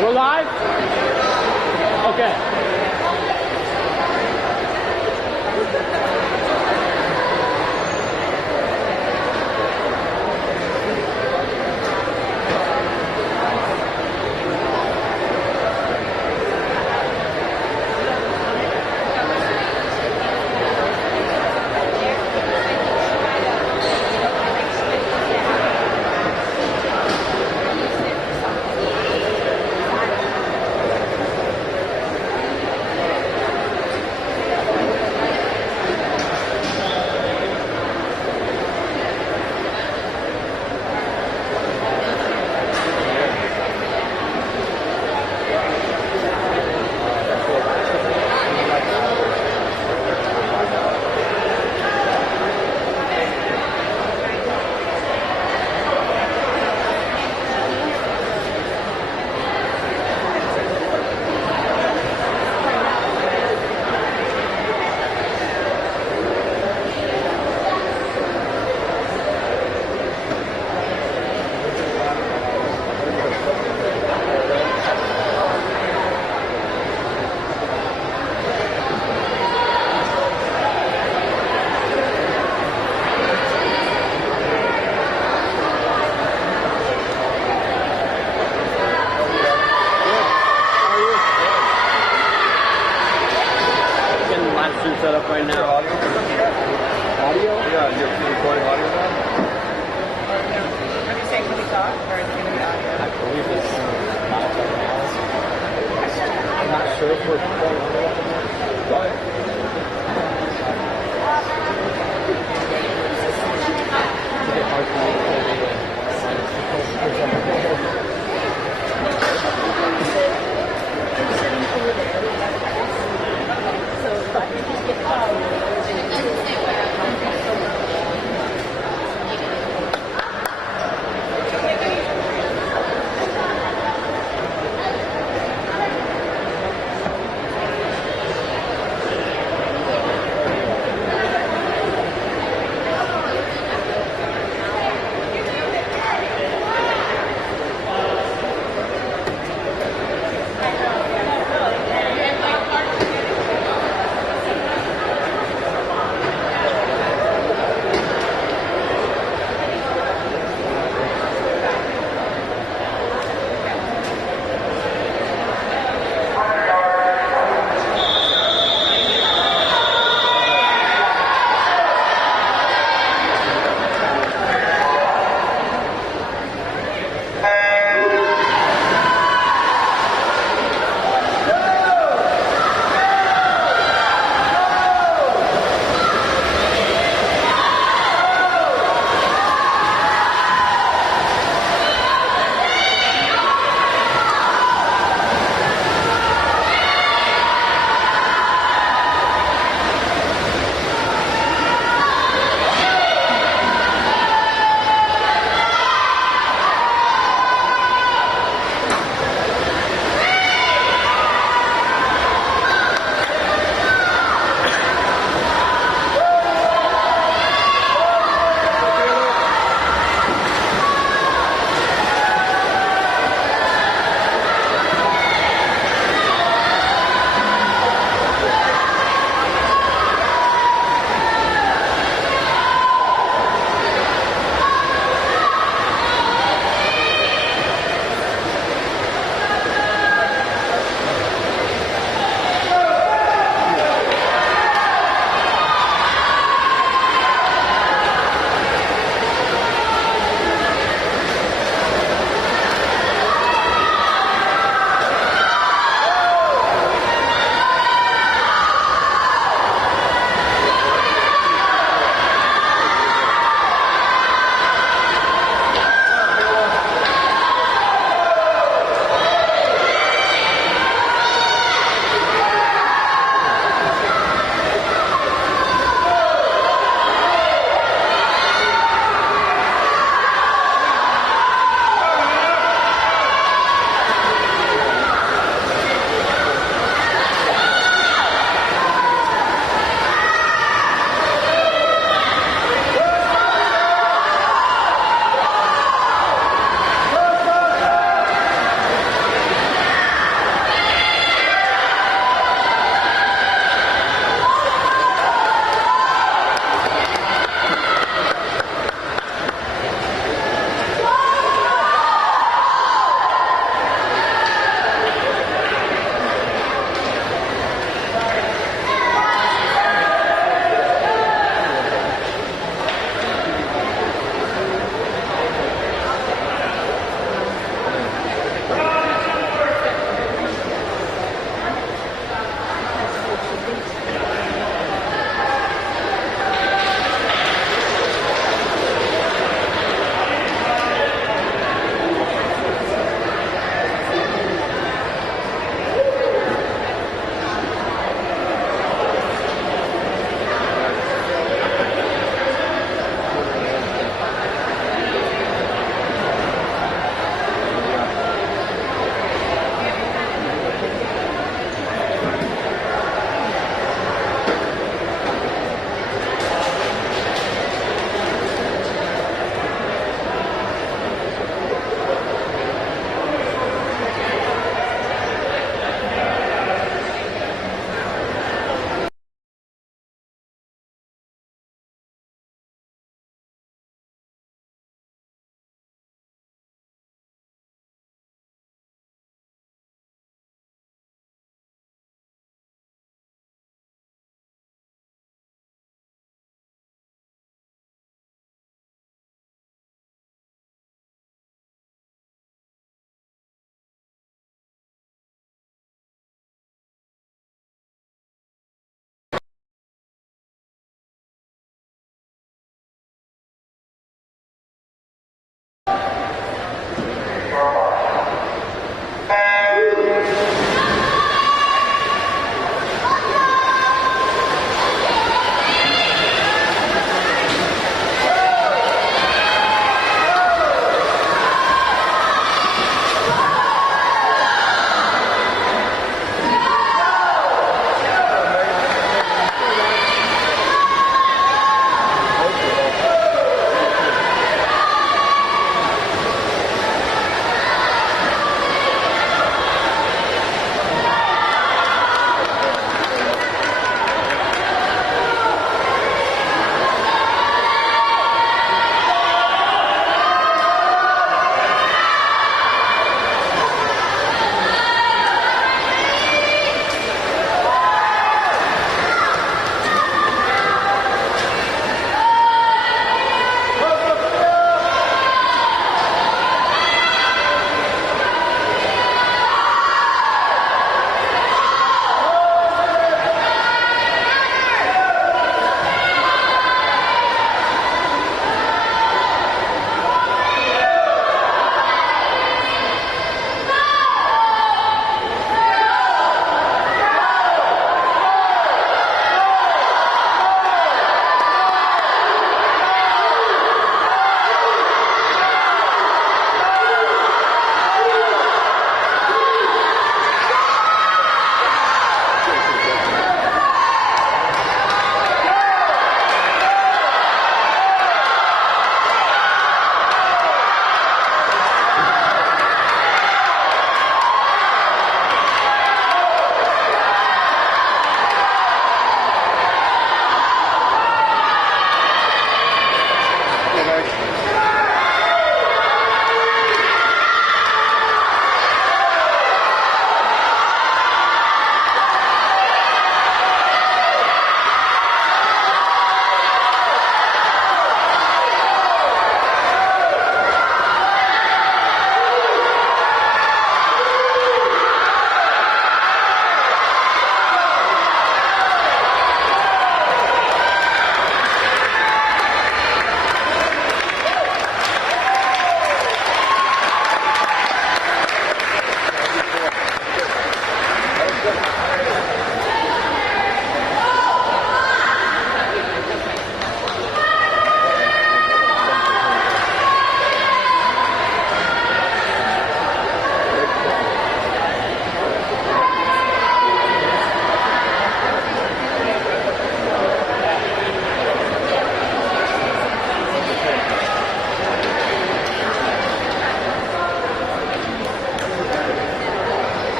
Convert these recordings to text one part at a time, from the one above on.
We're live? Okay.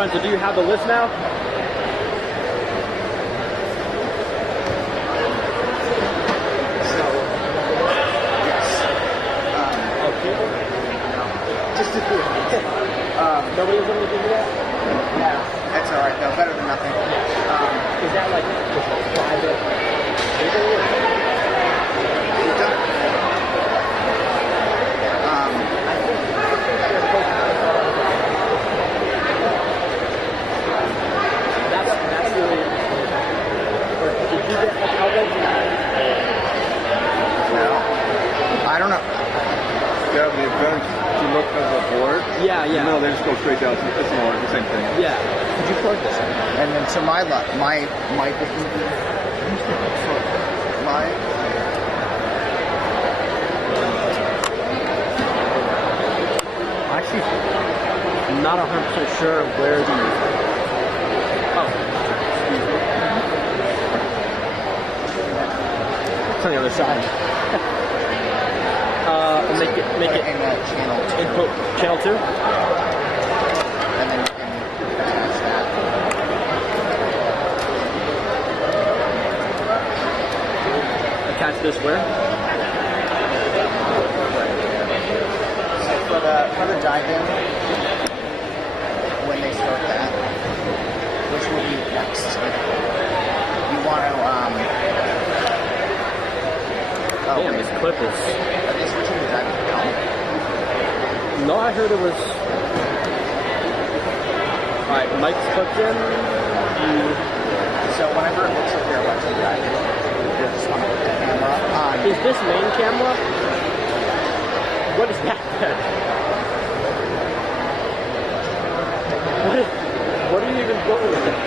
Lorenzo, do you have the list now? So, yes. Okay. Just to do it. Nobody was able to give you that? Yeah, that's alright though. Better than nothing. Is that like just a private? That's really. Or did you get a cover? No. I don't know. Yeah, the events to look at the board. Yeah, yeah. No, they just go straight down to the same thing. Yeah. Could you plug this in? And then to my left, my Actually, I'm not 100% sure where the. Oh. It's on the other side. Make it in channel 2. input channel 2. And then you can attach that. Attach this where? So for the dive-in, when they start that, which will be next, you want to Damn, this clip is. Are they switching to dive-in now? No, I heard it was. Alright, mic's clipped in. So whenever it looks like you're about to dive, you just want to put the camera on. Is this main camera? What is that? What are you even doing with it?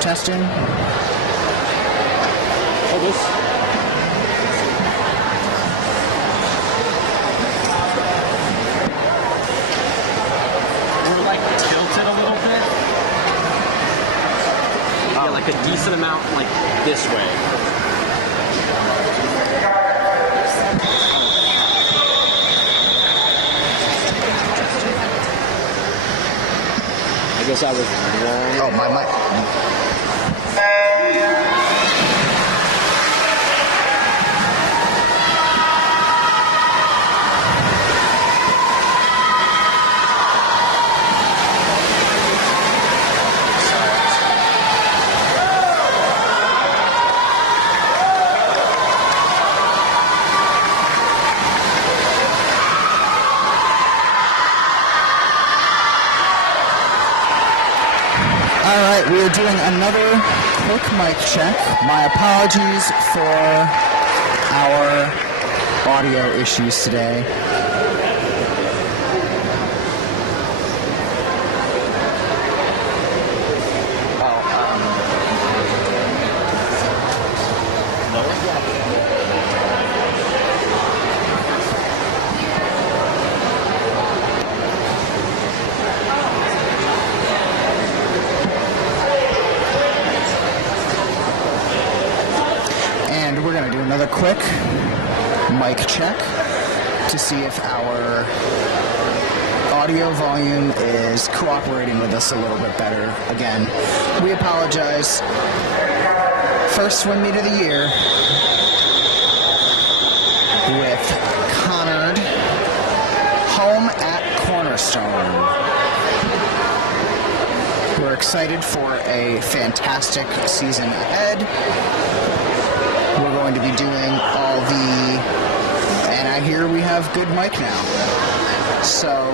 Testing. Oh, this. We're like tilted a little bit. Yeah, like a decent amount, like this way. because I was wrong. Oh, my mic. All right, we are doing another quick mic check. My apologies for our audio issues today. And we're going to do another quick mic check to see if our audio volume is cooperating with us a little bit better. Again, we apologize. First swim meet of the year with Conard, home at Cornerstone. We're excited for a fantastic season ahead. We're going to be doing all the, and I hear we have good mic now. So,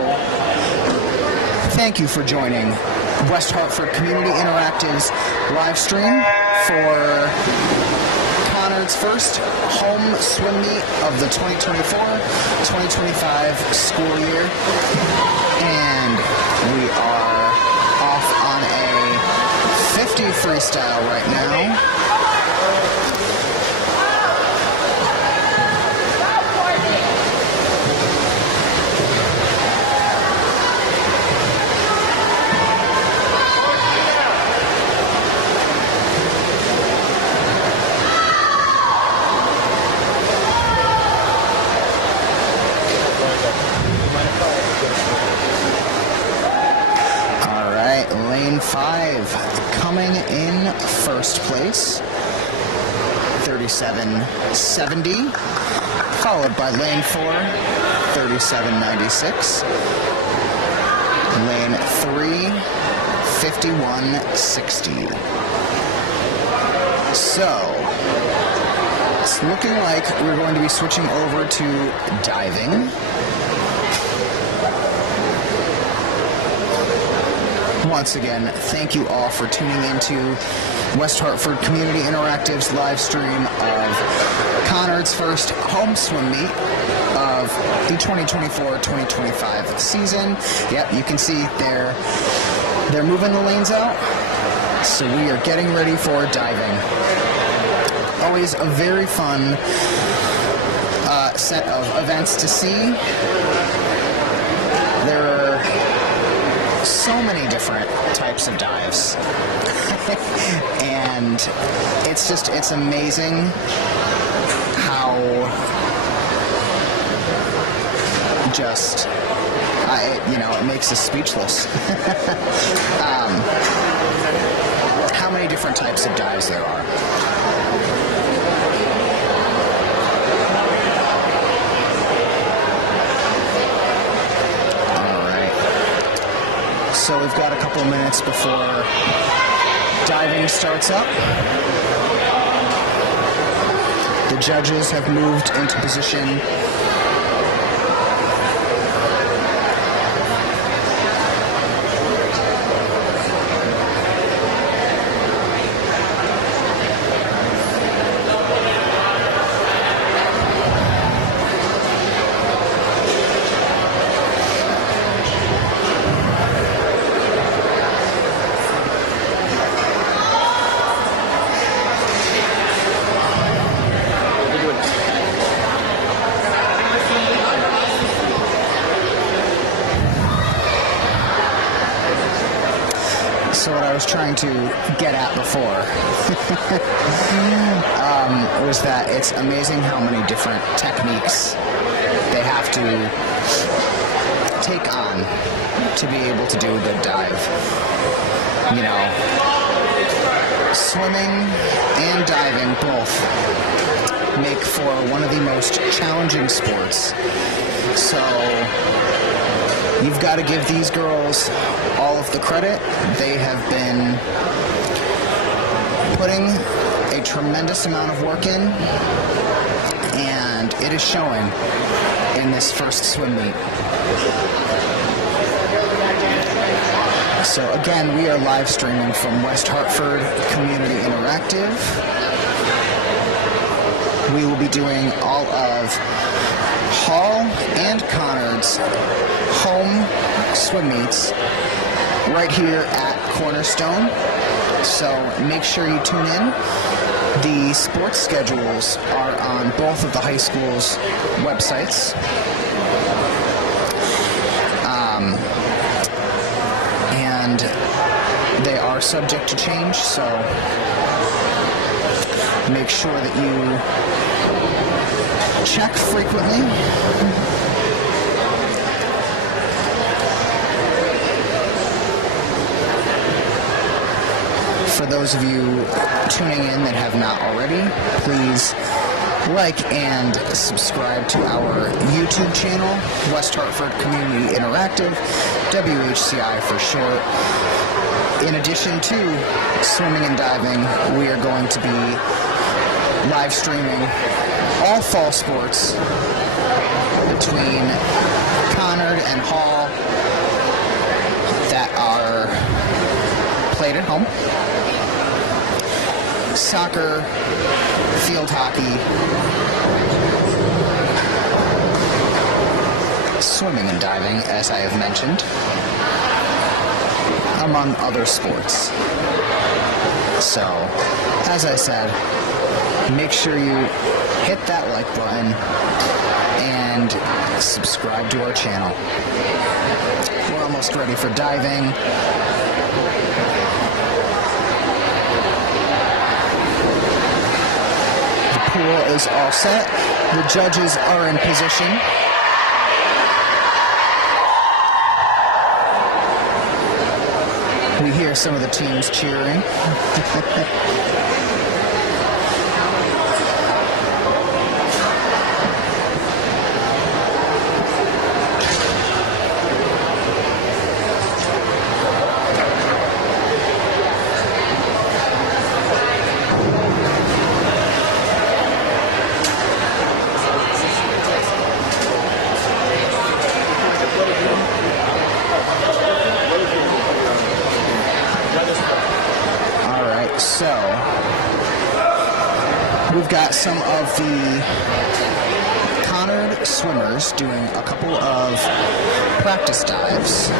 thank you for joining West Hartford Community Interactive's live stream for Conard's first home swim meet of the 2024-2025 school year. And we are off on a 50 freestyle right now. Lane 5 coming in first place, 37.70, followed by lane 4, 37.96, lane 3, 51.60. So, it's looking like we're going to be switching over to diving. Once again, thank you all for tuning into West Hartford Community Interactive's live stream of Conard's first home swim meet of the 2024-2025 season. Yep, you can see they're moving the lanes out. So we are getting ready for diving. Always a very fun set of events to see. There are so many different types of dives. And it's amazing how it makes us speechless. How many different types of dives there are. So we've got a couple of minutes before diving starts up. The judges have moved into position. So what I was trying to get at before was that it's amazing how many different techniques they have to take on to be able to do a good dive. You know, swimming and diving both make for one of the most challenging sports. So you've got to give these girls all of the credit. They have been putting a tremendous amount of work in, and it is showing in this first swim meet. So again, we are live streaming from West Hartford Community Interactive. We will be doing all of Hall and Conard's home swim meets right here at Cornerstone. So make sure you tune in. The sports schedules are on both of the high schools' websites. And they are subject to change, so make sure that you check frequently. For those of you tuning in that have not already, please like and subscribe to our YouTube channel, West Hartford Community Interactive, WHCI for short. In addition to swimming and diving, we are going to be live streaming all fall sports between Conard and Hall that are played at home. Soccer, field hockey, swimming and diving, as I have mentioned, among other sports. So, as I said, make sure you hit that like button and subscribe to our channel. We're almost ready for diving. The pool is all set. The judges are in position. We hear some of the teams cheering. So, we've got some of the Conard swimmers doing a couple of practice dives.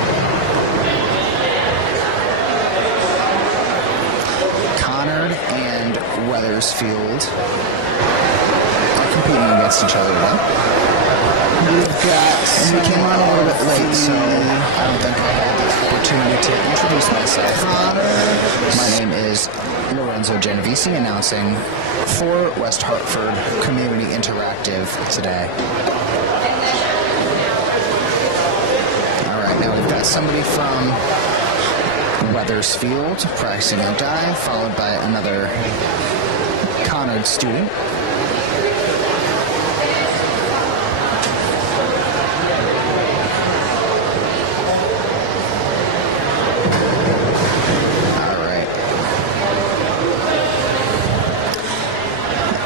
Conard and Wethersfield are competing against each other today. We've got, and we came on a little bit late, so I don't think I had the opportunity to introduce myself. My name is Lorenzo Genovese, announcing for West Hartford Community Interactive today. Alright, now we've got somebody from Wethersfield practicing a dive, followed by another Conard student.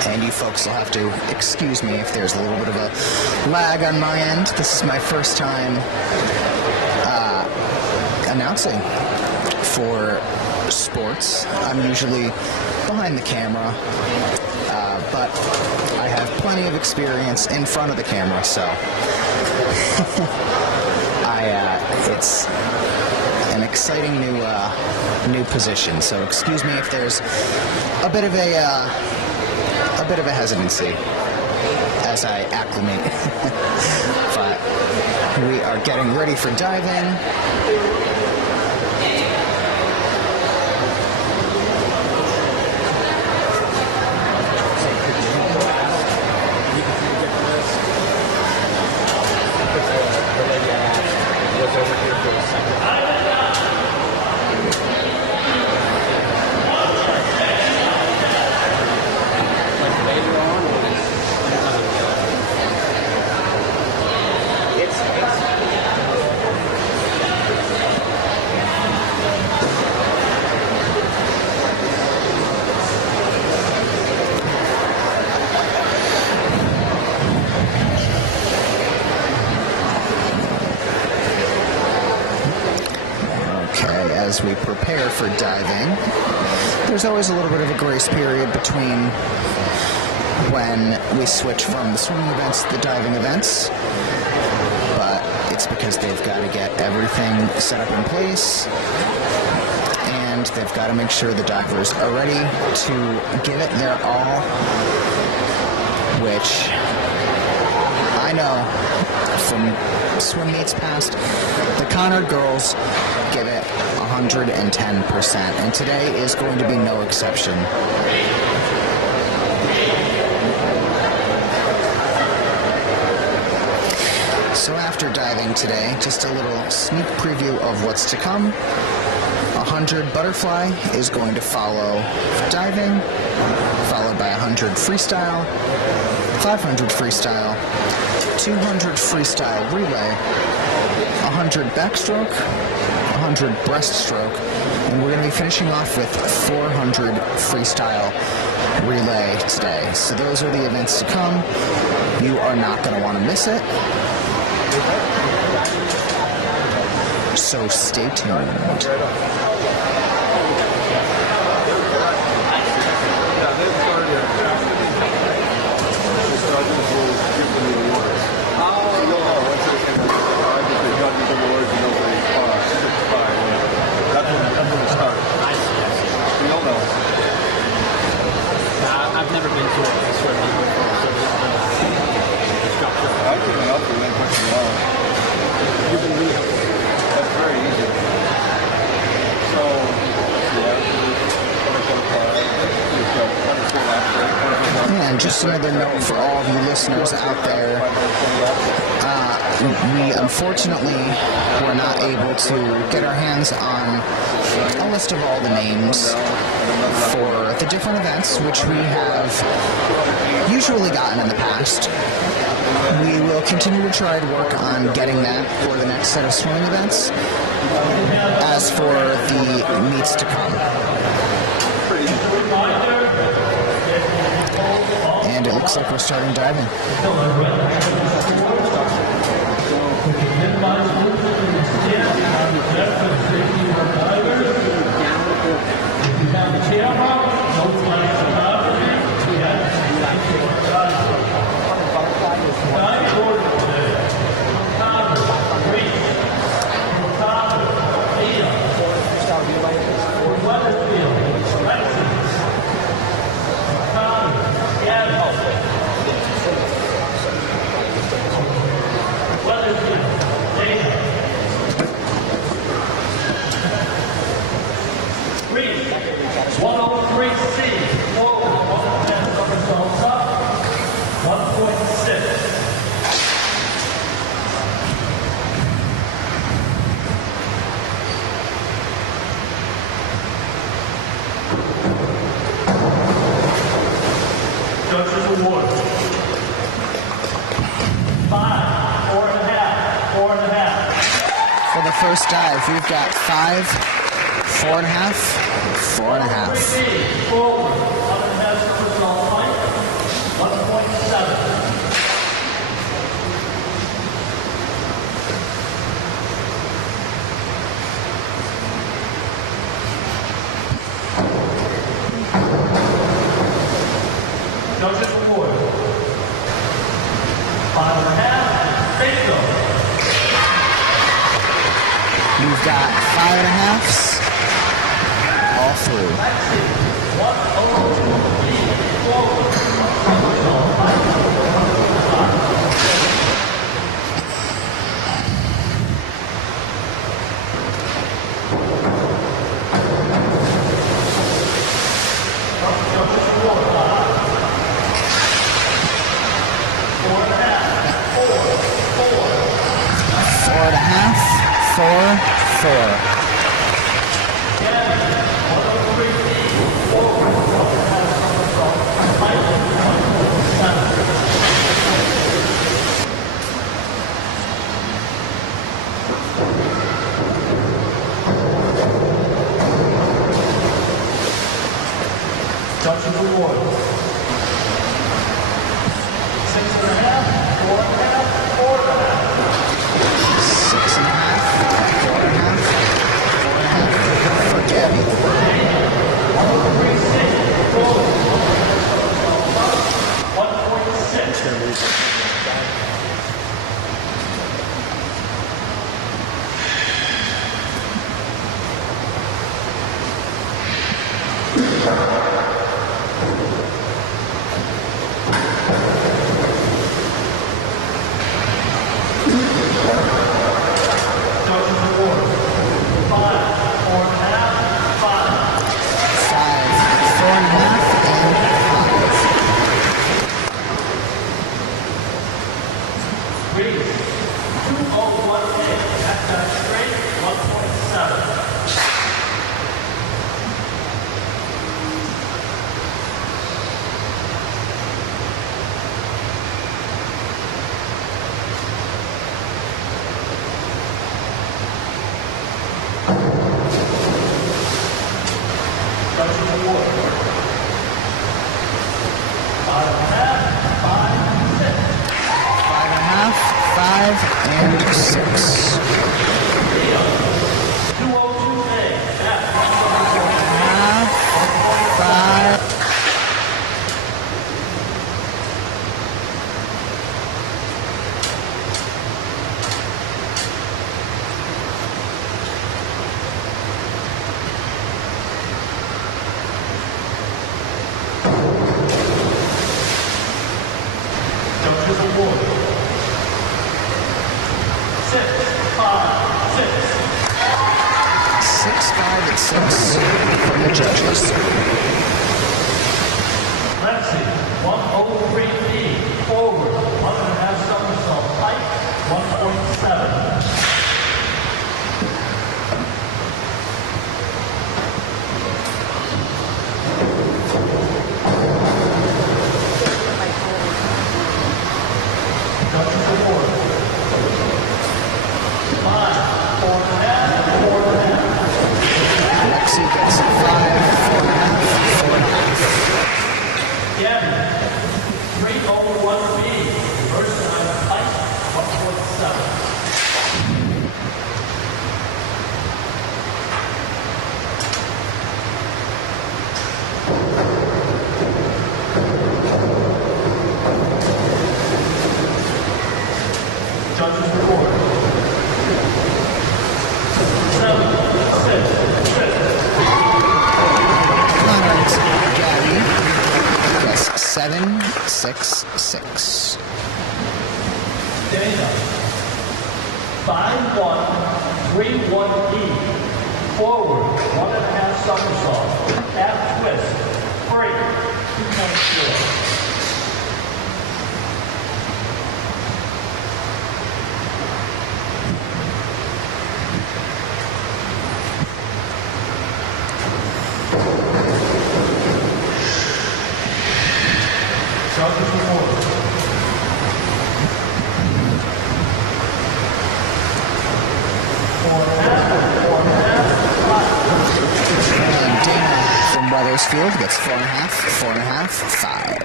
And you folks will have to excuse me if there's a little bit of a lag on my end. This is my first time announcing for sports. I'm usually behind the camera, but I have plenty of experience in front of the camera, so it's an exciting new position. So excuse me if there's a bit of a hesitancy as I acclimate. But we are getting ready for diving. over here for a second. Like later on, or just Okay, as we prepare for diving, there's always a little bit of a grace period between when we switch from the swimming events to the diving events, but it's because they've got to get everything set up in place, and they've got to make sure the divers are ready to give it their all, which I know from swim meets past, the Conard girls give it 110%, and today is going to be no exception. So after diving today, just a little sneak preview of what's to come. 100 butterfly is going to follow diving, followed by 100 freestyle, 500 freestyle, 200 freestyle relay, 100 backstroke, 100 breaststroke, and we're going to be finishing off with 400 freestyle relay today. So those are the events to come. You are not going to want to miss it. So stay tuned. I've never been to a swim meet before, so it's structure. I've given up and then pushing it on. You can really help. That's very easy. So, Yeah, and just another note for all of you listeners out there, we unfortunately were not able to get our hands on a list of all the names for the different events, which we have usually gotten in the past. We will continue to try to work on getting that for the next set of swimming events. As for the meets to come, and it looks like we're starting diving. Judges award. 5, 4.5, 4.5. For the first dive, we've got 5, 4.5, 4.5. Forward. 1.5 surface all point. 1.7. Judges award. 5.5. Bingo. We've got 5.5s all through. 1.02. Forward. 4-4. Judges award. 6.5, 4.5, 4.5. 6.5, 4.5, 4.5 for Gabby. 1.6. From the judges. Lexi, 103B, forward, 1.5 somersault, height, 1.7. Judges award. 5, 4.5, 4.5. Lexi gets 5, 4.5, 4.5. Gabby, 301B, versatile height, 1.7. Judges report. 7, 6, 6. Conard's Gabby gets 7, 6, 6. Dana, 5-1-3-1-E, forward, 1.5 somersault, half twist, break, 2.4. Judges report. 4.5, 4.5, 5. And Dana from Wethersfield gets 4.5, 4.5, 5.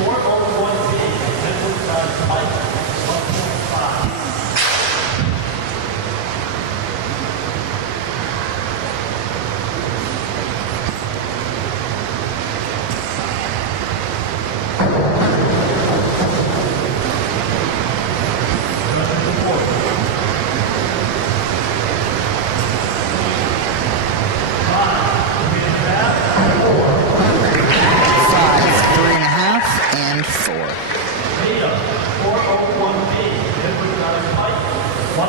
401B, Edward height, 1.5.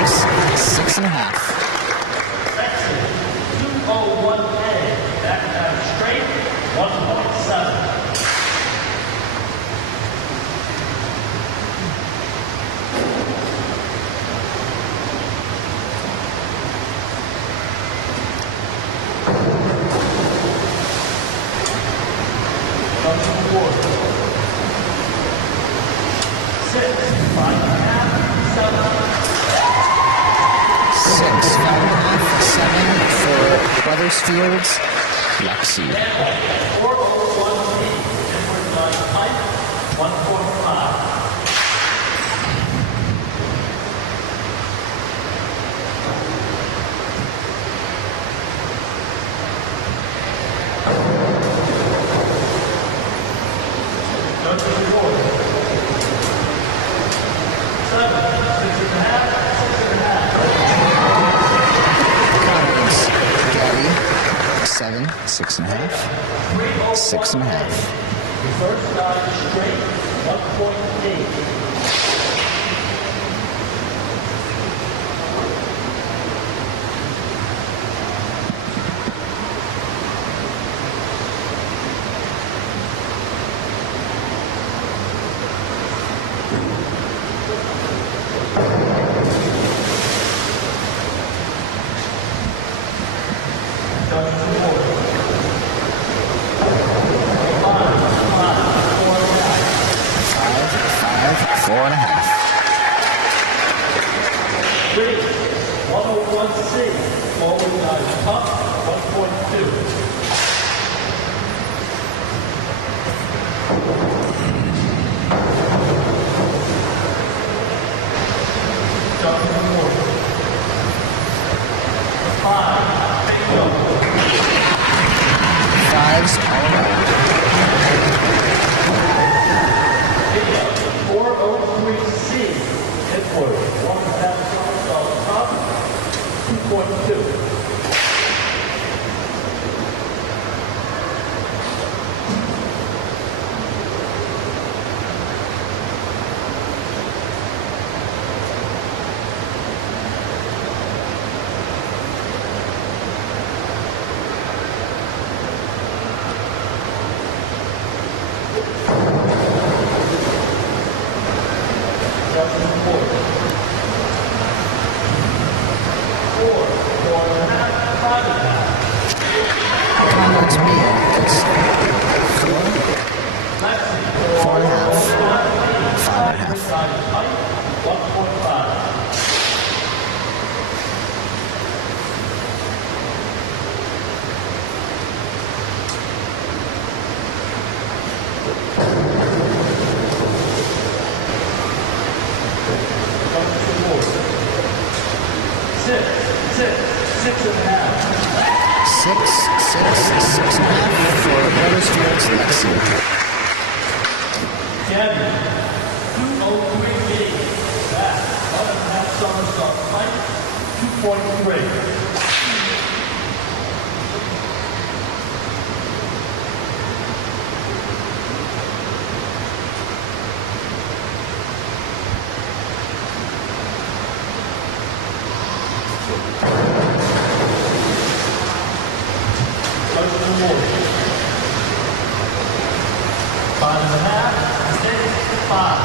6.5. Section 201A, back down straight, 1.7. Junction 4. 6, 5.5, 7. 6, 5.5, 7 for Wethersfield's Lexi. 401B, inward line pipe, 1.5. Junction 4. 7, 6.5, 6.5. Conard's Gabby, 7, 6.5, 6.5. Reverse dive straight, 1.8. Junction 4. 4.5. 3, 101C, forward dive up, 1.2. Junction 4. 5, bingo. 5's all around. 403C, inward, 1.5 somersault up, 2.2. Junction 4. 4.5, 5.5. Conard's Mia, it's 4.5, 5.5. Side pipe, 1.5. Junction 4. 6, 6.5. 6, 6.5 for Wethersfield's Lexi. Gabby, 203B, back, 1.5 somersault pipe, 2.3. Junction 4. 5.5, 6, 5.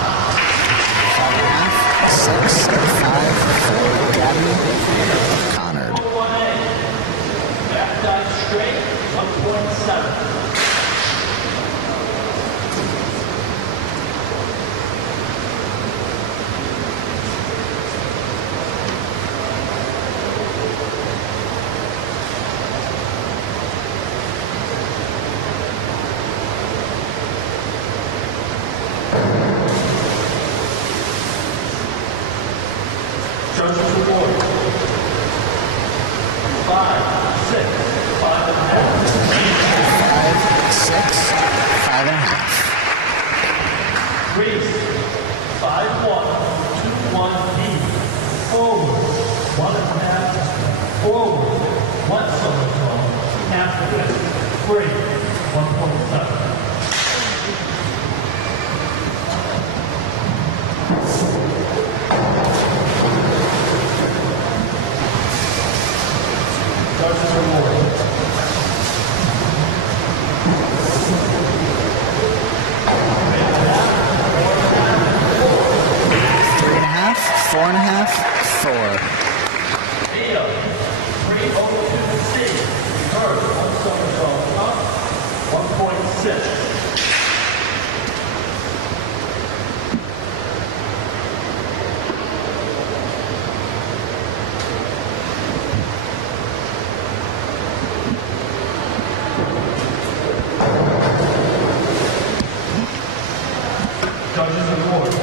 5.5, 6, 5 for Gabby Conard. 1A, back dive straight, 1.7. Junction 4. 5, 6, 5.5. 5, 6, 5.5. Grease, 5-1, 2-1B, forward, 1.5, forward, 1 somersault, half twist, 3, 1.7. Judges award.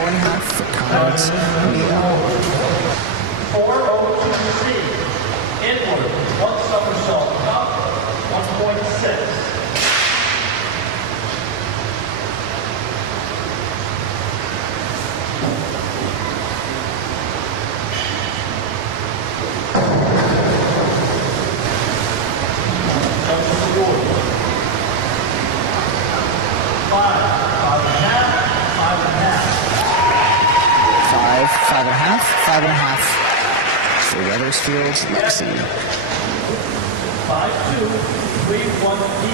4.5 for Conard's Mia. 402C. Inward. 1 somersault up. 1.6. Five and a half for Wethersfield's Lexi. 5-2, 3-1 D.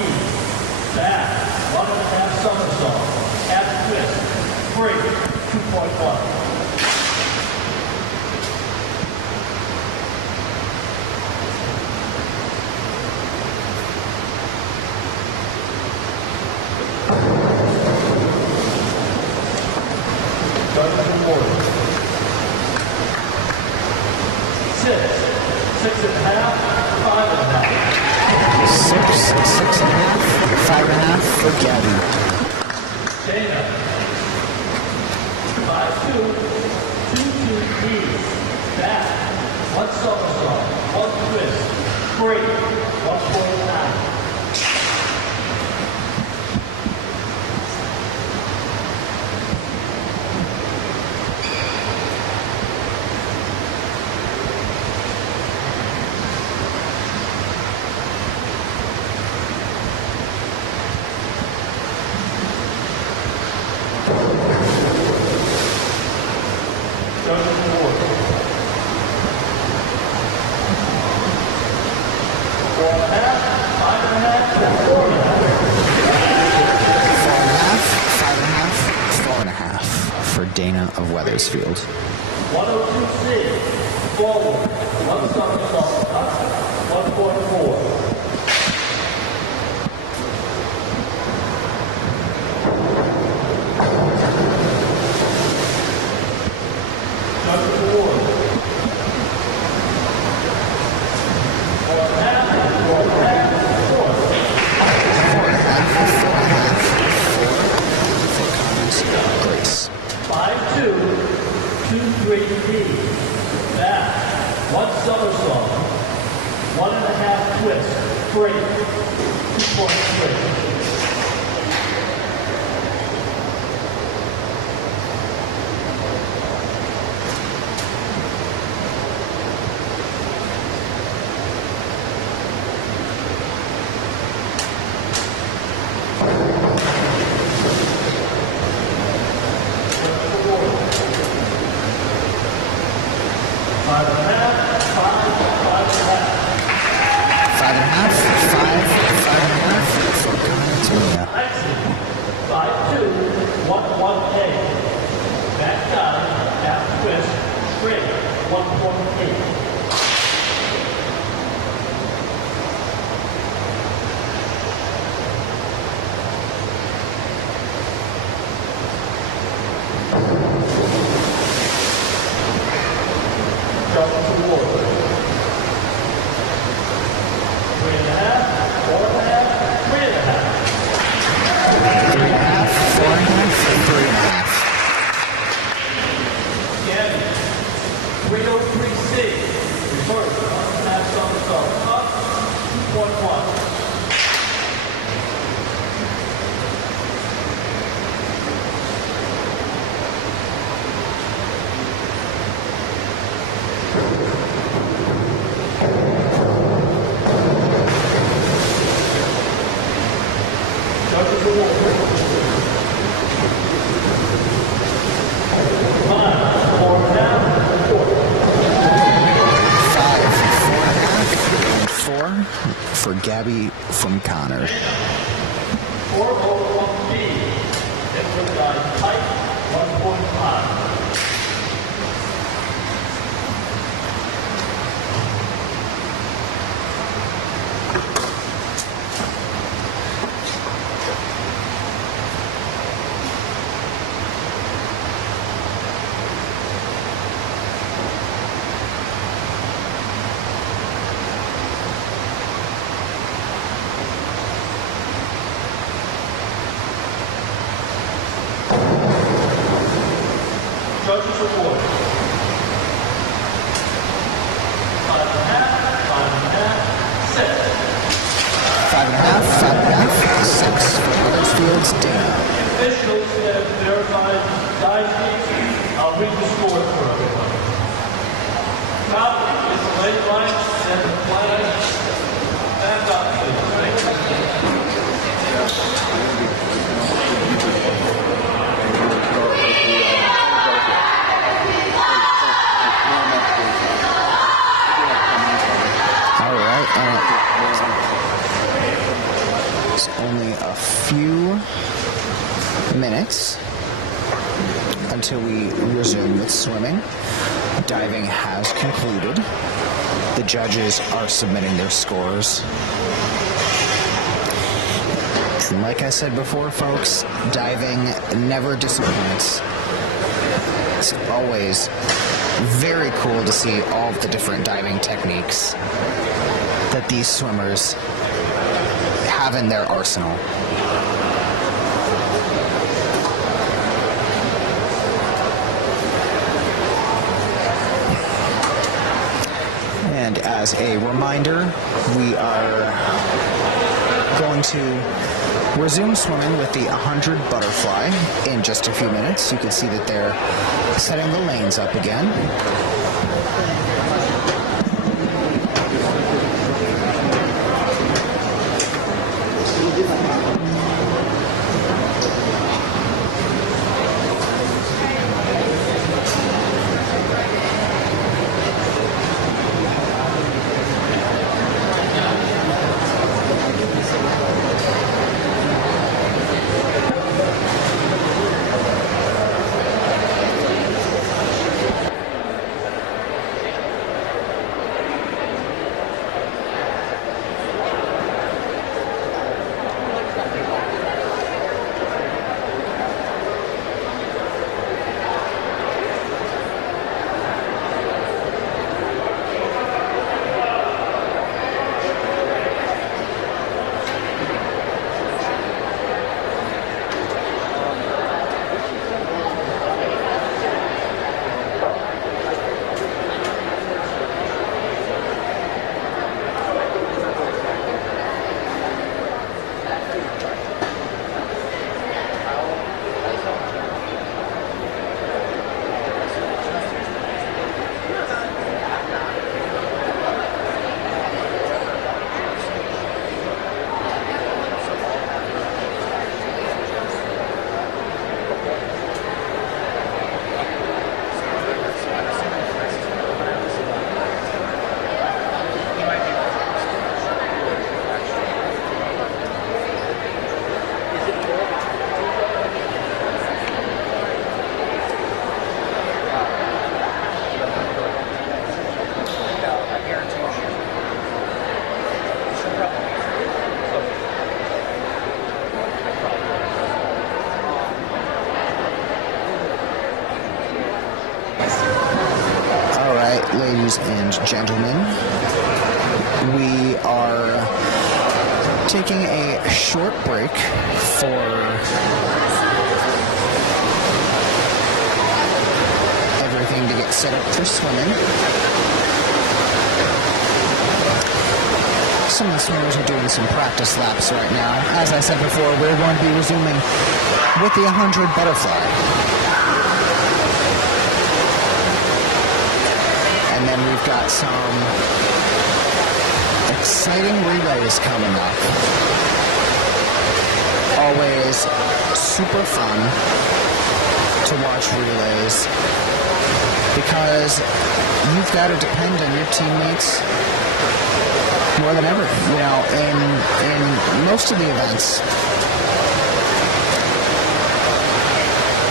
Back, 1.5 somersault. Half twist, free, 2.1. Judges award. 6.5, 5.5. 6.5, 5.5 for Gabby. Dana. 5-2, 2-2 E. Back, 1 somersault, 1 twist, free, 1.9. Dana of Wethersfield. 102C, forward, 1 somersault, up, 1.4. Judges award. 4.5, Grace. 5-2, 2-3 D. Back, 1 somersault, 1.5 twist, free, 2.3. For Gabby from Conard. 401B. Input guide type 1.5. towards Dana. Officials have verified diving. I'll read the score for everyone. Top is the lane line and the flag. Back up, All right. It's only a few minutes until we resume with swimming. Diving has concluded. The judges are submitting their scores. And like I said before, folks, diving never disappoints. It's always very cool to see all of the different diving techniques that these swimmers have in their arsenal. And as a reminder, we are going to resume swimming with the 100 butterfly in just a few minutes. You can see that they're setting the lanes up again. Ladies and gentlemen, we are taking a short break for everything to get set up for swimming. Some of the swimmers are doing some practice laps right now. As I said before, we're going to be resuming with the 100 butterfly. And then we've got some exciting relays coming up. Always super fun to watch relays because you've got to depend on your teammates more than ever. You know, in most of the events,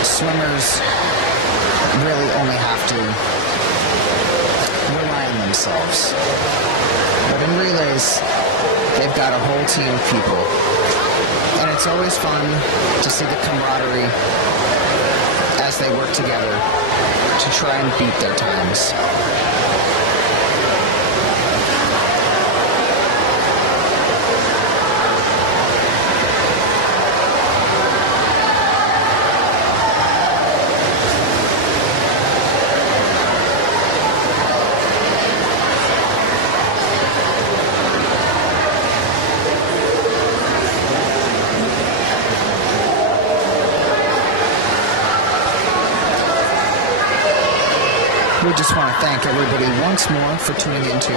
swimmers really only have to rely on themselves. But in relays, they've got a whole team of people. And it's always fun to see the camaraderie as they work together to try and beat their times. thank everybody once more for tuning into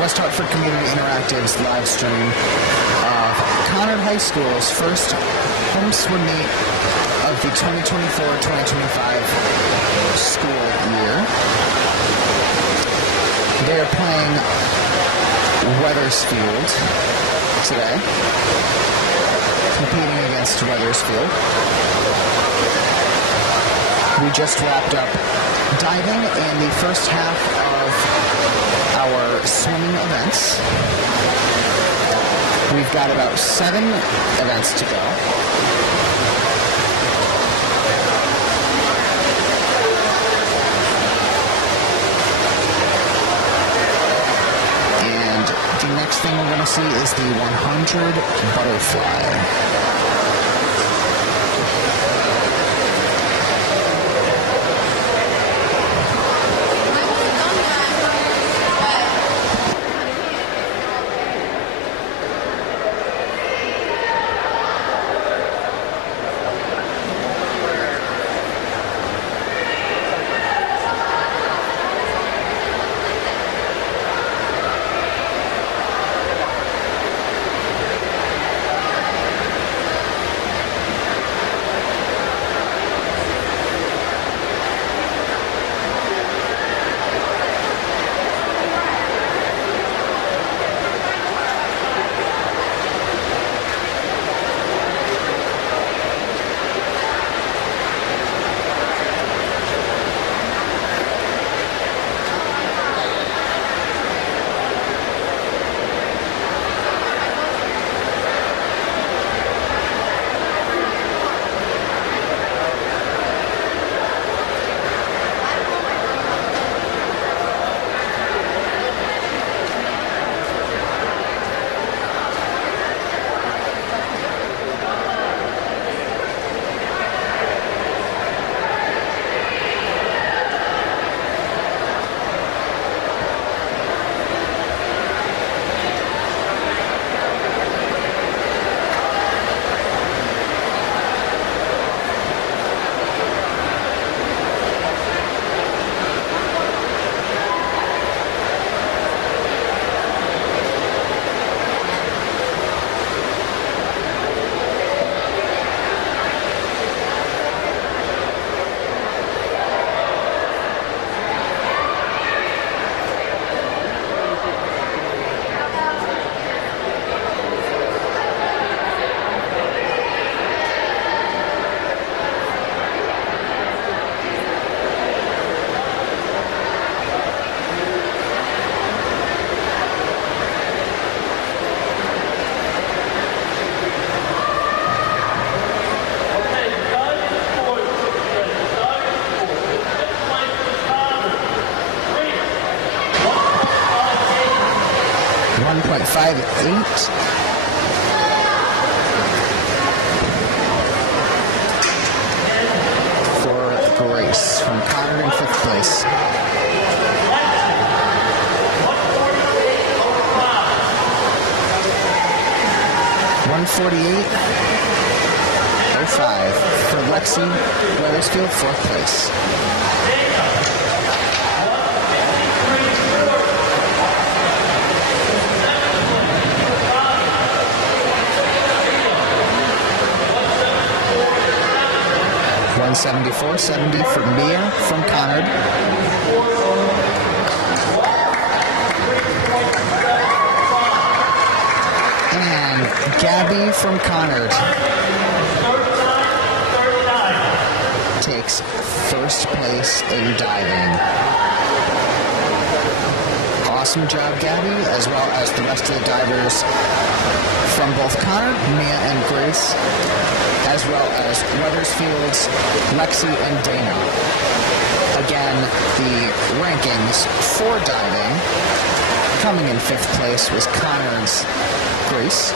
West Hartford Community Interactive's live stream of Conard High School's first home swim meet of the 2024-2025 school year. They are playing Wethersfield today, competing against Wethersfield. We just wrapped up diving in the first half of our swimming events. We've got about 7 events to go. And the next thing we're going to see is the 100 butterfly. For Grace from Conard in 5th place. 148.05 for Lexi Wethersfield, 4th place. 174.70 for Mia from Conard. And Gabby from Conard takes 1st place in diving. Awesome job, Gabby, as well as the rest of the divers from both Conard, Mia, and Grace, as well as Wethersfield's Lexi and Dana. Again, the rankings for diving, coming in 5th place was Conard's Grace.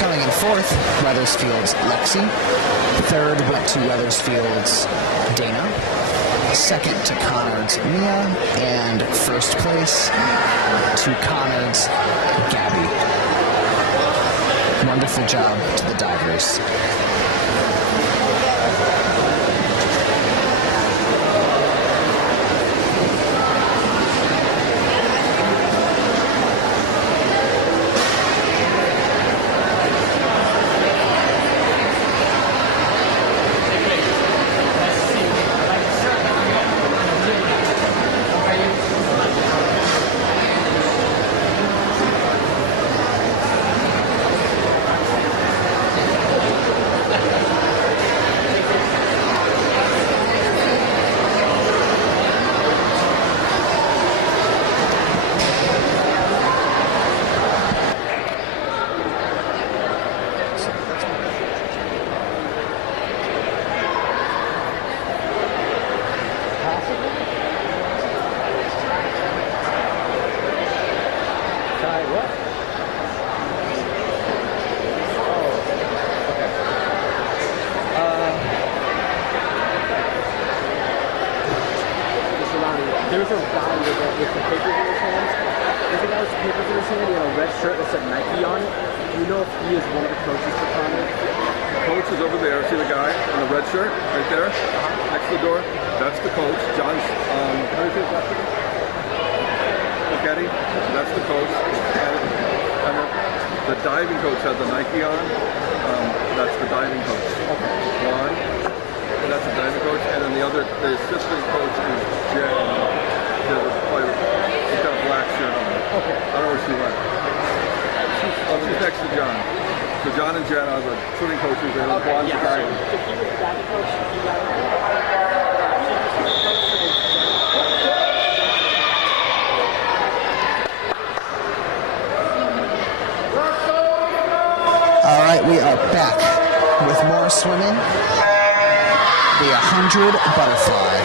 Coming in 4th, Wethersfield's Lexi. 3rd went to Wethersfield's Dana. 2nd to Conard's Mia. And 1st place to Conard's Gabby. Wonderful job to the divers. has papers in his hand, he had a red shirt that said Nike on it. Do you know if he is one of the coaches for Conard? The coach is over there. See the guy in the red shirt right there, next to the door? That's the coach. John's. How do you think last name? Look at him. That's the coach. And the diving coach has the Nike on. That's the diving coach. Okay. One. And that's the diving coach, and then the assistant coach is Jen. He's got a black shirt on. Okay. I don't know where she went. She's next to John. So John and Jen are the swimming coaches. They're the ones Yeah, that so if he was diving coach, you got All right, we are back with more swimming. The 100 butterfly.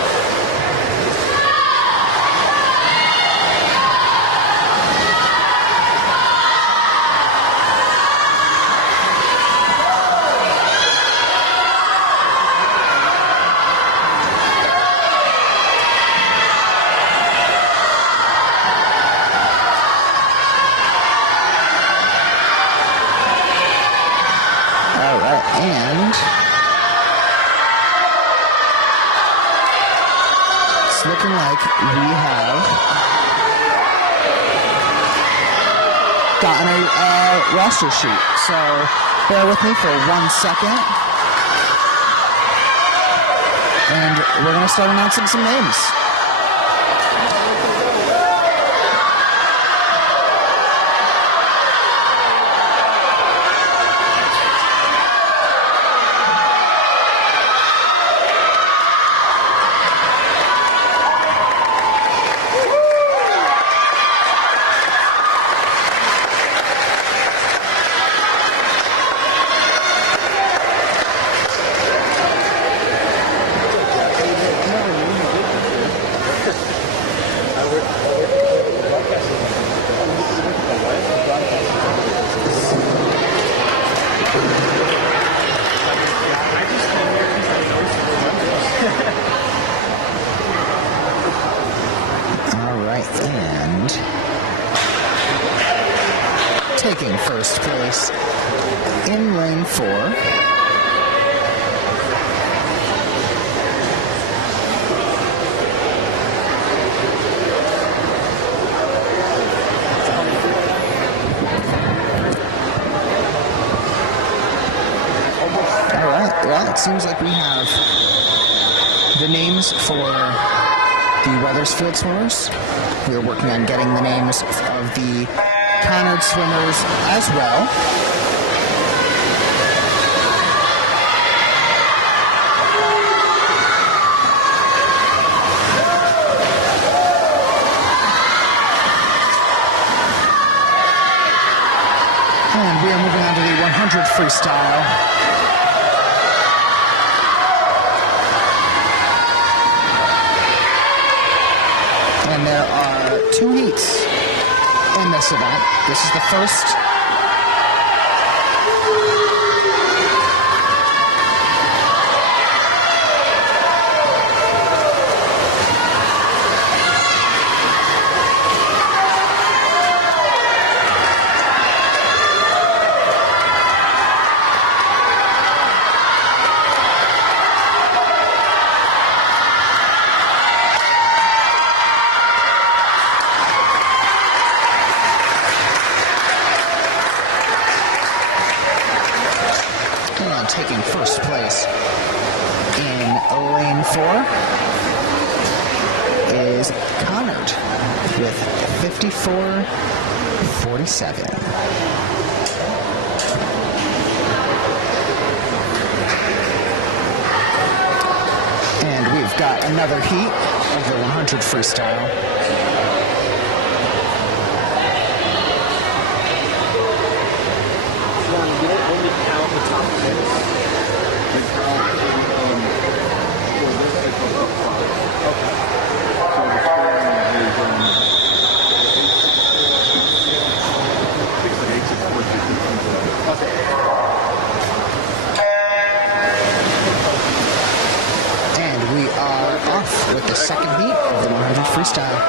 And it's looking like we have gotten a roster sheet. So bear with me for 1 second. And we're going to start announcing some names. And taking first place in lane 4 all right, well, it seems like we have the names for the Wethersfield swimmers. We are working on getting the names of the Conard swimmers as well. And we are moving on to the 100 freestyle. And there are 2 heats in this event. This is the first. Taking first place in lane 4 is Conard with 54.47. And we've got another heat of the 100 freestyle. And we are off with the second heat of the 100 freestyle.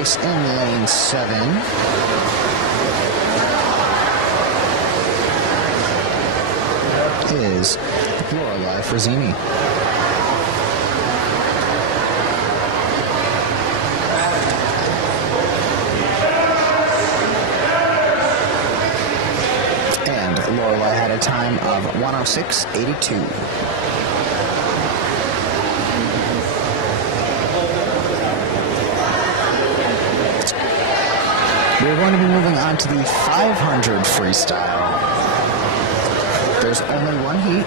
race in lane 7. Is Lorelei Frazzini. And Lorelei had a time of 106.82. We're going to be moving on to the 500 freestyle. There's only one heat.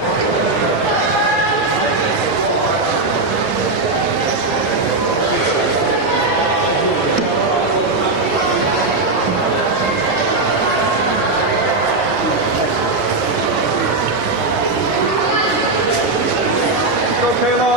Go, Kayla.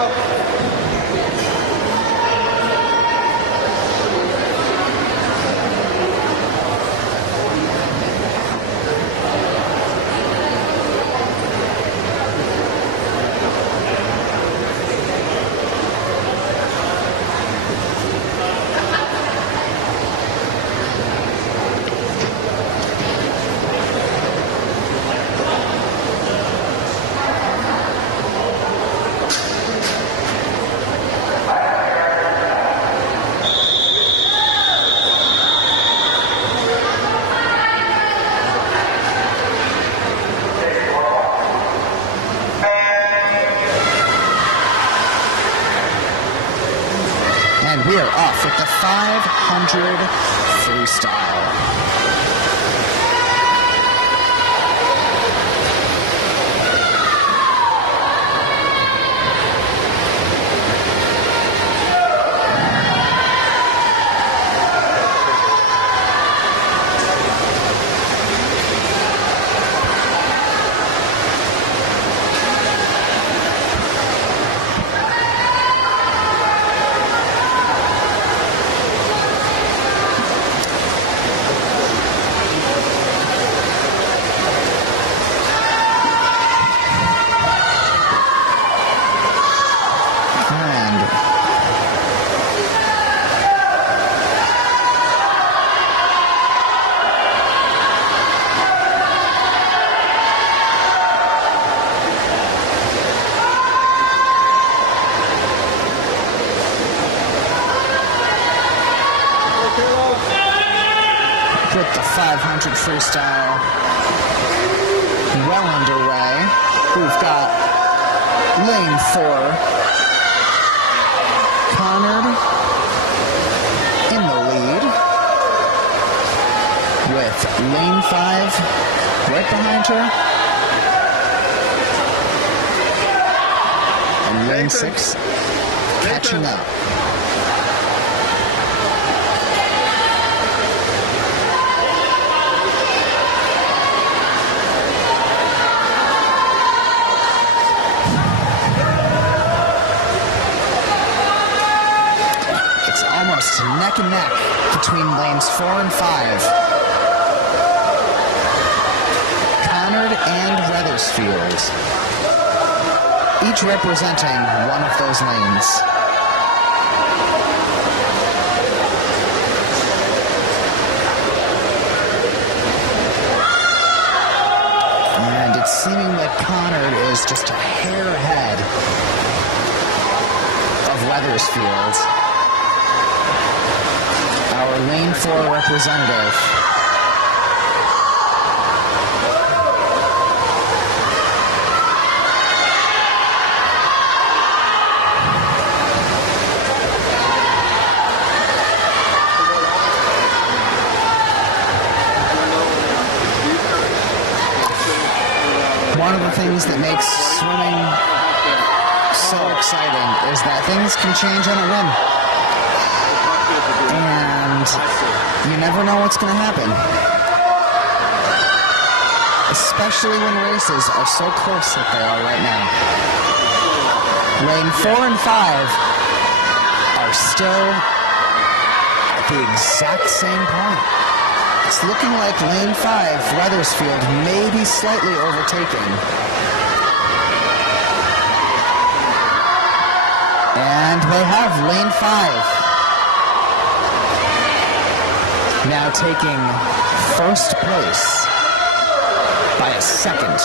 We are off with the 500 freestyle. With the 500 freestyle well underway, we've got lane 4, Conard in the lead, with lane 5 right behind her, and lane 6 catching up. Neck and neck between lanes 4 and 5. Conard and Wethersfield, each representing one of those lanes. And it's seeming that Conard is just a hair ahead of Wethersfield, our lane 4 representative. One of the things that makes swimming so exciting is that things can change on a whim. And you never know what's going to happen. Especially when races are so close that they are right now. Lane 4 and 5 are still at the exact same point. It's looking like lane 5, Wethersfield, may be slightly overtaken. And they have lane 5. now taking first place by a second.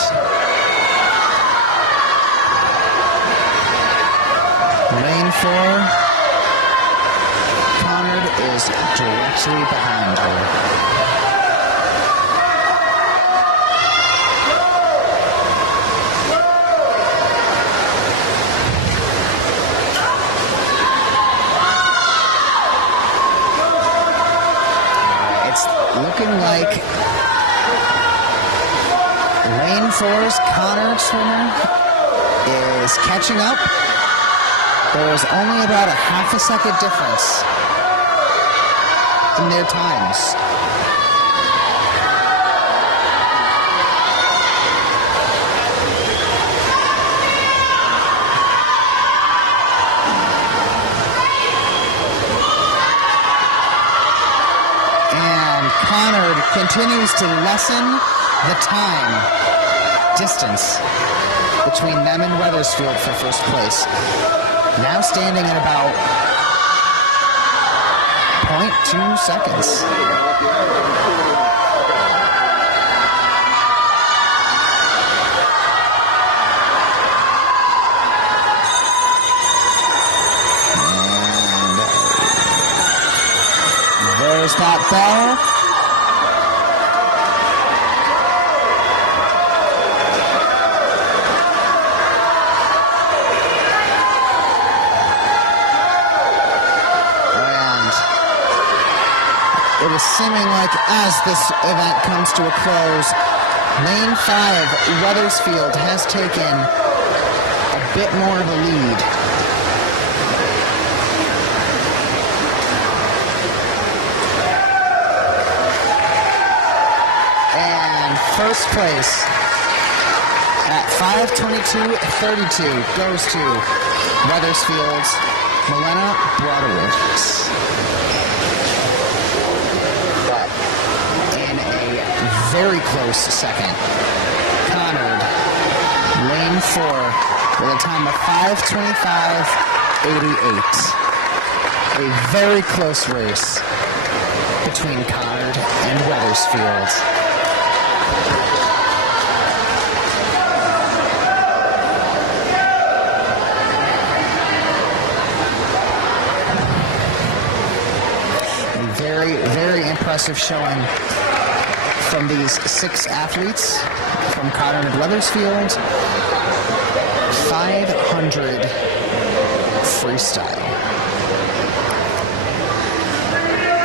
Lane 4, Conard is directly behind her. Looking like Lane 4's Conard swimmer is catching up. There is only about a half a second difference in their times. Conard continues to lessen the time distance between them and Wethersfield for first place. Now standing at about 0.2 seconds. And there's that bell. It is seeming like as this event comes to a close, Lane 5, Wethersfield, has taken a bit more of a lead. And first place at 5:22.32 goes to Wethersfield's Milena Brodowitz. Very close second. Conard, Lane 4, with a time of 5:25.88. A very close race between Conard and Wethersfield. A very, very impressive showing from these 6 athletes from Conard and Wethersfield. 500 freestyle.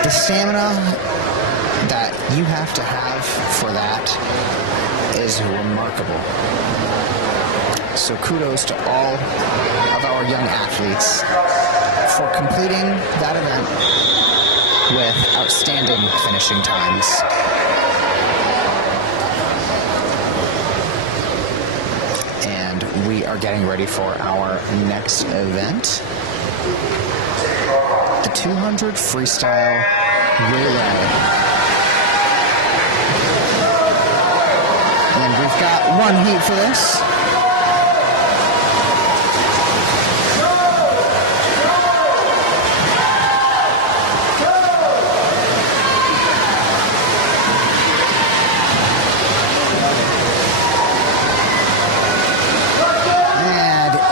The stamina that you have to have for that is remarkable. So kudos to all of our young athletes for completing that event with outstanding finishing times. We are getting ready for our next event, the 200 freestyle relay. And we've got one heat for this.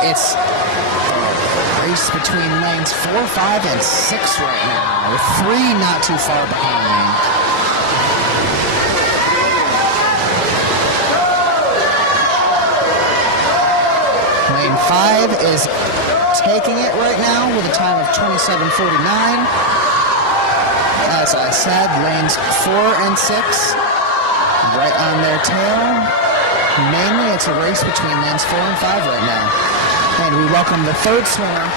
It's a race between lanes 4, 5, and 6 right now, with 3 not too far behind. Lane 5 is taking it right now with a time of 27:49. As I said, lanes 4 and 6 right on their tail. Mainly, it's a race between lanes 4 and 5 right now. And we welcome the third swimmer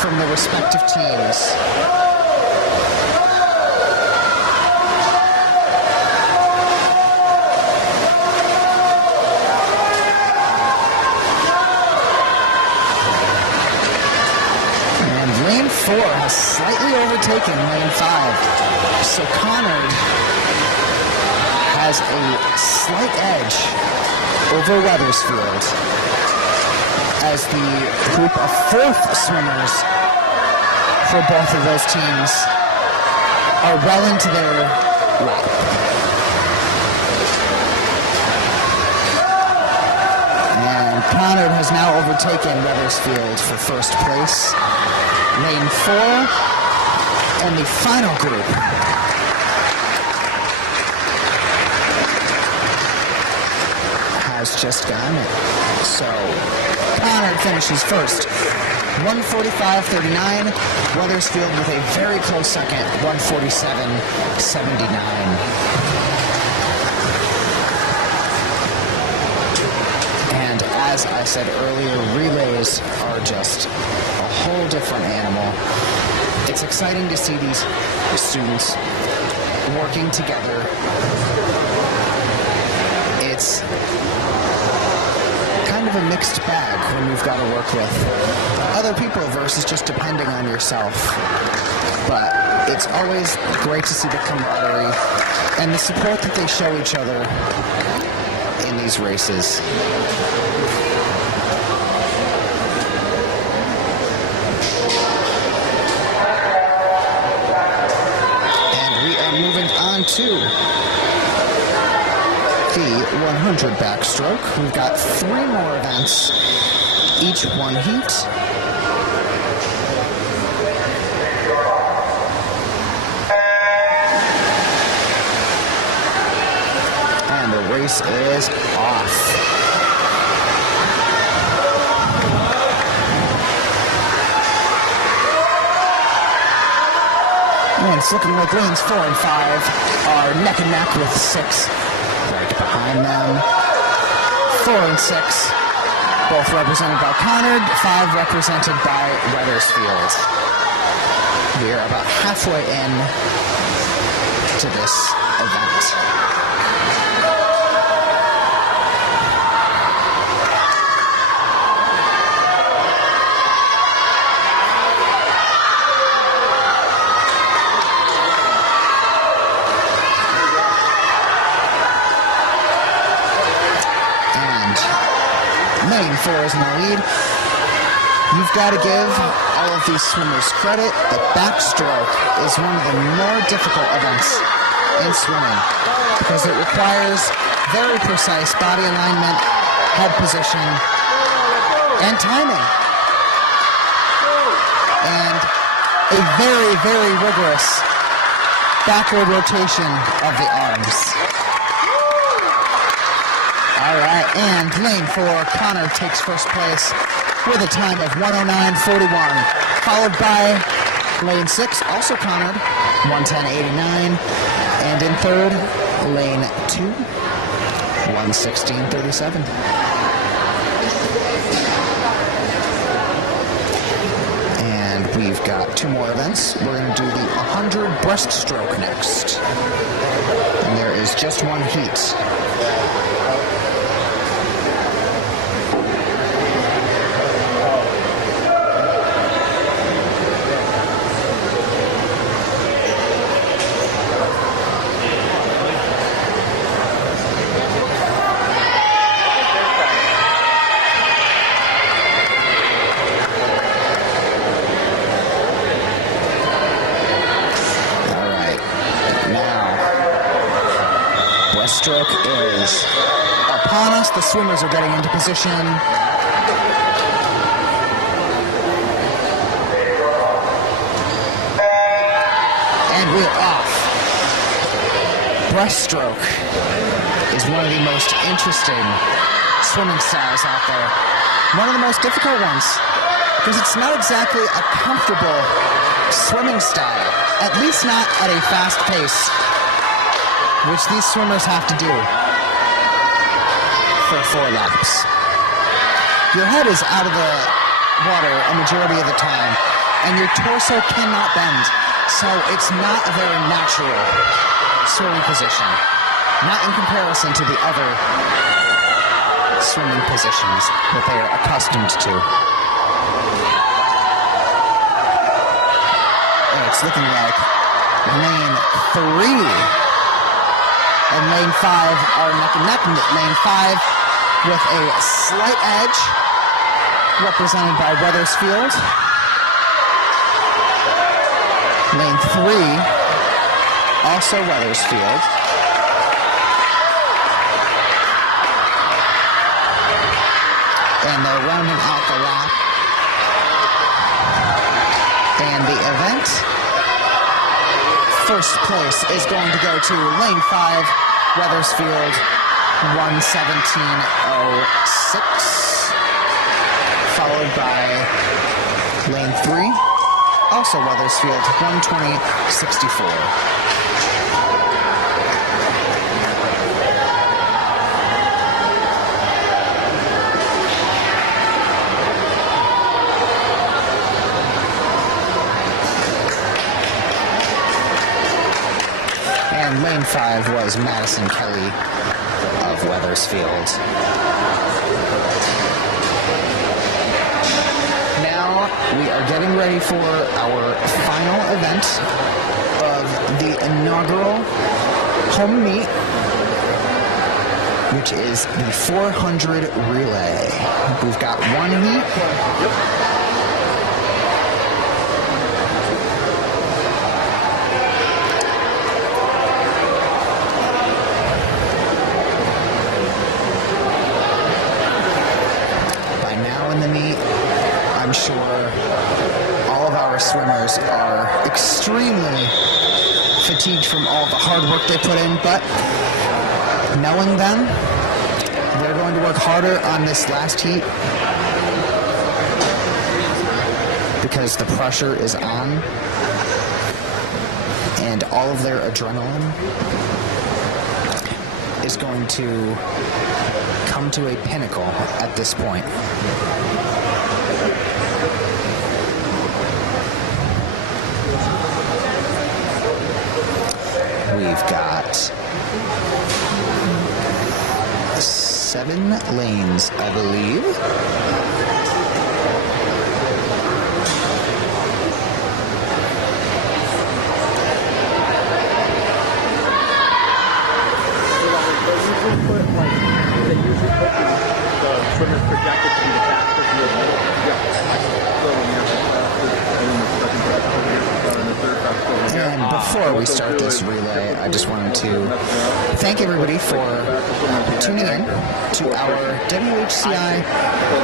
from the respective teams. And lane 4 has slightly overtaken lane 5. So Conard has a slight edge over Wethersfield, as the group of 4th swimmers for both of those teams are well into their lap. And Conard has now overtaken Wethersfield for first place. Lane 4 and the final group. Has just gotten it. So Conard finishes first. 145.39. Wethersfield with a very close second. 147.79. And as I said earlier, relays are just a whole different animal. It's exciting to see these students working together. It's kind of a mixed bag when you've got to work with other people versus just depending on yourself. But it's always great to see the camaraderie and the support that they show each other in these races. And we are moving on to the 100 backstroke. We've got 3 more events, each one heat. And the race is off. And it's looking like lanes 4 and 5 are neck and neck with 6 right behind them. 4 and 6, both represented by Conard, 5 represented by Wethersfield. We are about halfway in to this event. Lane 4 is in the lead. You've got to give all of these swimmers credit. The backstroke is one of the more difficult events in swimming because it requires very precise body alignment, head position, and timing. And a very, very rigorous backward rotation of the arms. All right, and lane 4, Conard takes first place with a time of 109.41, followed by lane 6, also Conard, 110.89, and in third, lane 2, 116.37. And we've got 2 more events. We're going to do the 100 breaststroke next, and there is just 1 heat. Breaststroke is upon us. The swimmers are getting into position. And we're off. Breaststroke is one of the most interesting swimming styles out there. One of the most difficult ones because it's not exactly a comfortable swimming style, at least not at a fast pace, which these swimmers have to do for 4 laps. Your head is out of the water a majority of the time, and your torso cannot bend, so it's not a very natural swimming position, not in comparison to the other swimming positions that they are accustomed to. And it's looking like lane 3 and lane 5 are neck and neck. Lane 5 with a slight edge, represented by Wethersfield. Lane 3 also Wethersfield. And they're rounding out the lap. And the event, first place is going to go to lane 5, Wethersfield, 1:17.06. Followed by lane 3, also Wethersfield, 1:20.64. And lane 5 was Madison Kelly of Wethersfield. Now we are getting ready for our final event of the inaugural home meet, which is the 400 relay. We've got one heat. I'm sure all of our swimmers are extremely fatigued from all the hard work they put in, but knowing them, they're going to work harder on this last heat because the pressure is on and all of their adrenaline is going to come to a pinnacle at this point. We've got 7 lanes, I believe. They usually put the swimmers projected to be the fastest in the middle. And before we start this relay, I just wanted to thank everybody for tuning in to our WHCI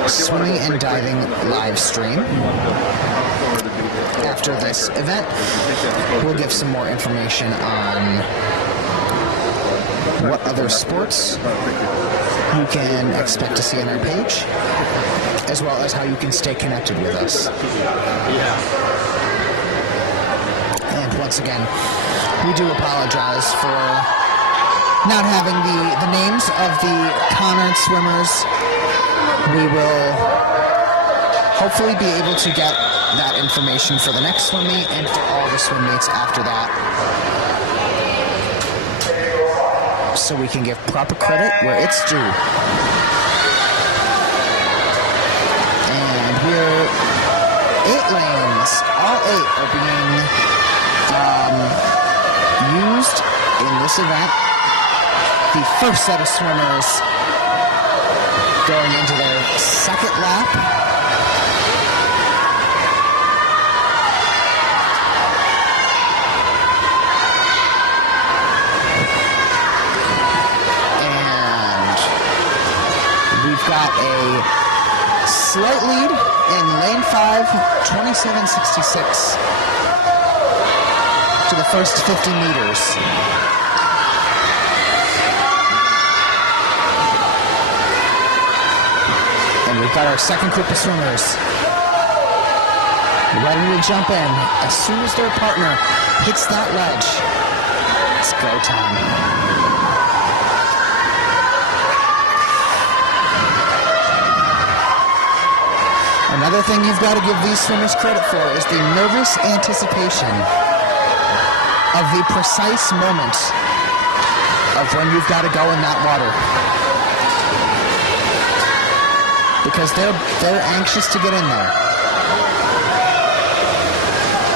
swimming and diving live stream. After this event, we'll give some more information on what other sports you can expect to see on our page, as well as how you can stay connected with us. And once again, we do apologize for not having the names of the Conard swimmers. We will hopefully be able to get that information for the next swim meet and for all the swim meets after that, so we can give proper credit where it's due. And we're 8 lanes. All 8 are being used in this event. The first set of swimmers going into their second lap. Got a slight lead in lane 5, 27.66 to the first 50 meters. And we've got our second group of swimmers ready to jump in as soon as their partner hits that ledge. It's go time. Another thing you've got to give these swimmers credit for is the nervous anticipation of the precise moment of when you've got to go in that water. Because they're anxious to get in there.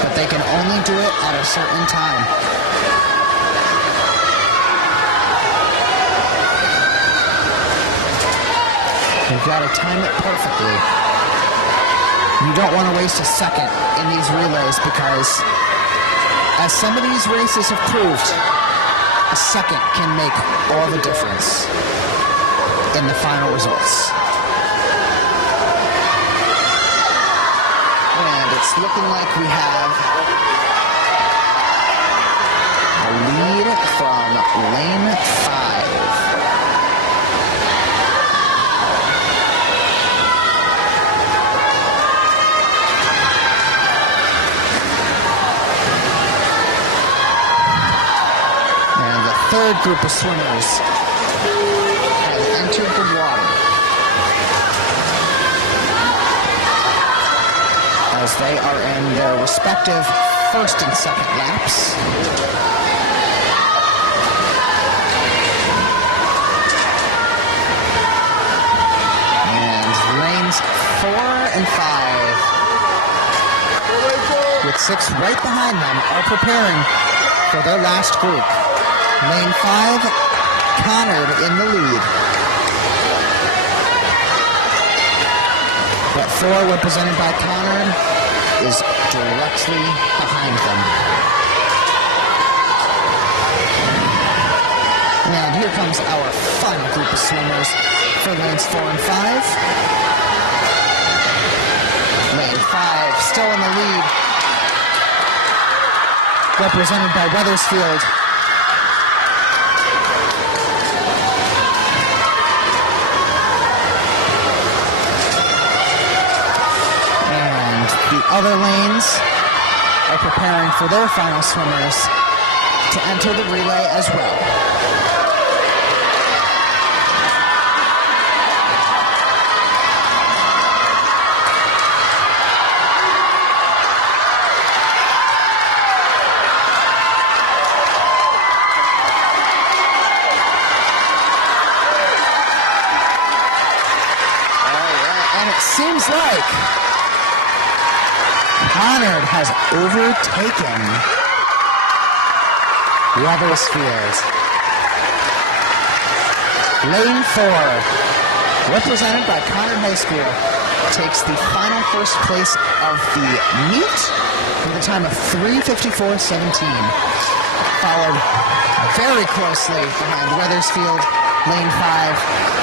But they can only do it at a certain time. You've got to time it perfectly. You don't want to waste a second in these relays because As some of these races have proved, a second can make all the difference in the final results. And it's looking like we have a lead from lane 5. Third group of swimmers have entered the water as they are in their respective first and second laps. And lanes 4 and 5, with 6 right behind them, are preparing for their last group. Lane 5, Conard in the lead. But 4, represented by Conard, is directly behind them. And here comes our final group of swimmers for lanes 4 and 5. Lane 5 still in the lead, represented by Wethersfield. The other lanes are preparing for their final swimmers to enter the relay as well. All right, and it seems like Conard has overtaken Wethersfield. Lane 4, represented by Conard High School, takes the final first place of the meet with a time of 3:54.17, followed very closely behind Wethersfield, Lane 5,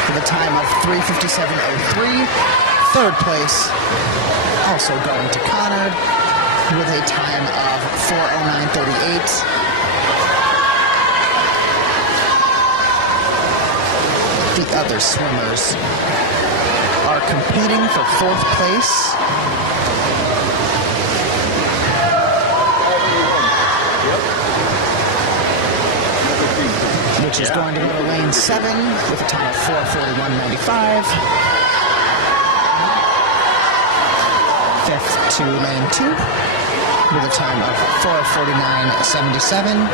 with a time of 3:57.03. Third place also going to Conard with a time of 4:09.38. The other swimmers are competing for fourth place. Which is going to go to lane 7 with a time of 4:41.95. Fifth to lane 2 with a time of 4:49.77.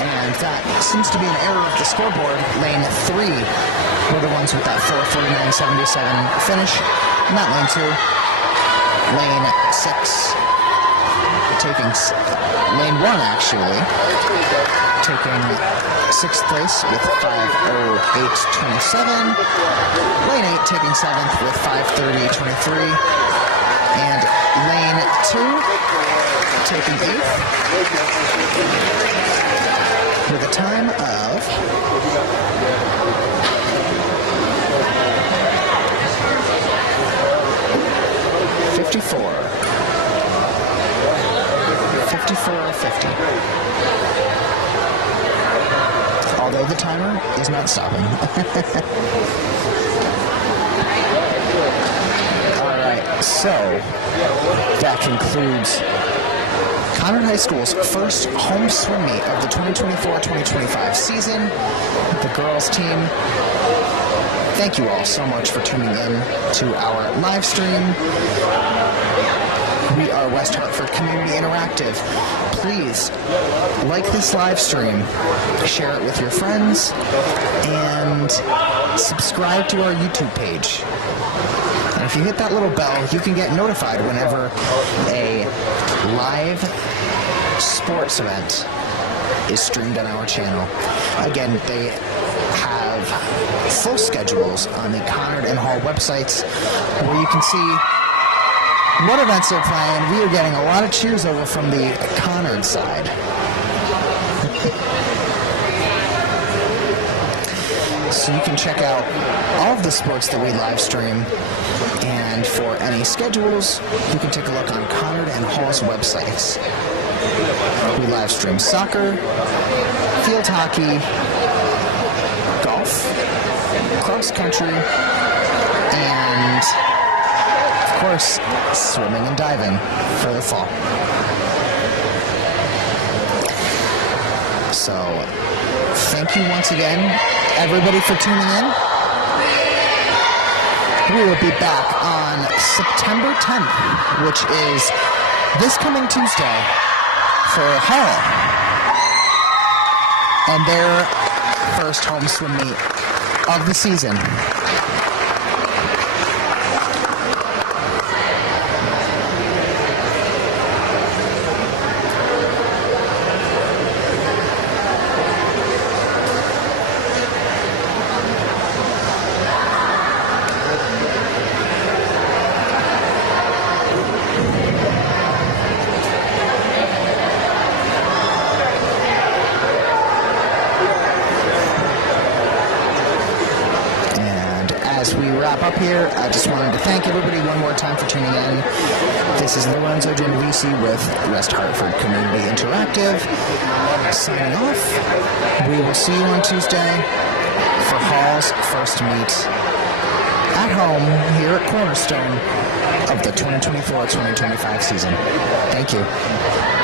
And that seems to be an error of the scoreboard. Lane 3 were the ones with that 4:49.77 finish, not lane 2. Lane 6 taking lane 1 actually taking 6th place with 5:08.27. Lane 8 taking 7th with 5:30.23, and lane 2 taking 8th with a time of 54:50. Although the timer is not stopping. All right, so that concludes Conard High School's first home swim meet of the 2024-2025 season. The girls team, thank you all so much for tuning in to our live stream. We are West Hartford Community Interactive. Please like this live stream, share it with your friends, and subscribe to our YouTube page. And if you hit that little bell, you can get notified whenever a live sports event is streamed on our channel. Again, they have full schedules on the Conard and Hall websites where you can see what events they're playing. We are getting a lot of cheers over from the Conard side. So you can check out all of the sports that we live stream, and for any schedules, you can take a look on Conard and Hall's websites. We live stream soccer, field hockey, golf, cross country, and of course, swimming and diving for the fall. So, thank you once again, everybody, for tuning in. We will be back on September 10th, which is this coming Tuesday, for Hall and their first home swim meet of the season. As we wrap up here, I just wanted to thank everybody one more time for tuning in. This is Lorenzo Genovese with West Hartford Community Interactive, signing off. We will see you on Tuesday for Hall's first meet at home here at Cornerstone of the 2024-2025 season. Thank you.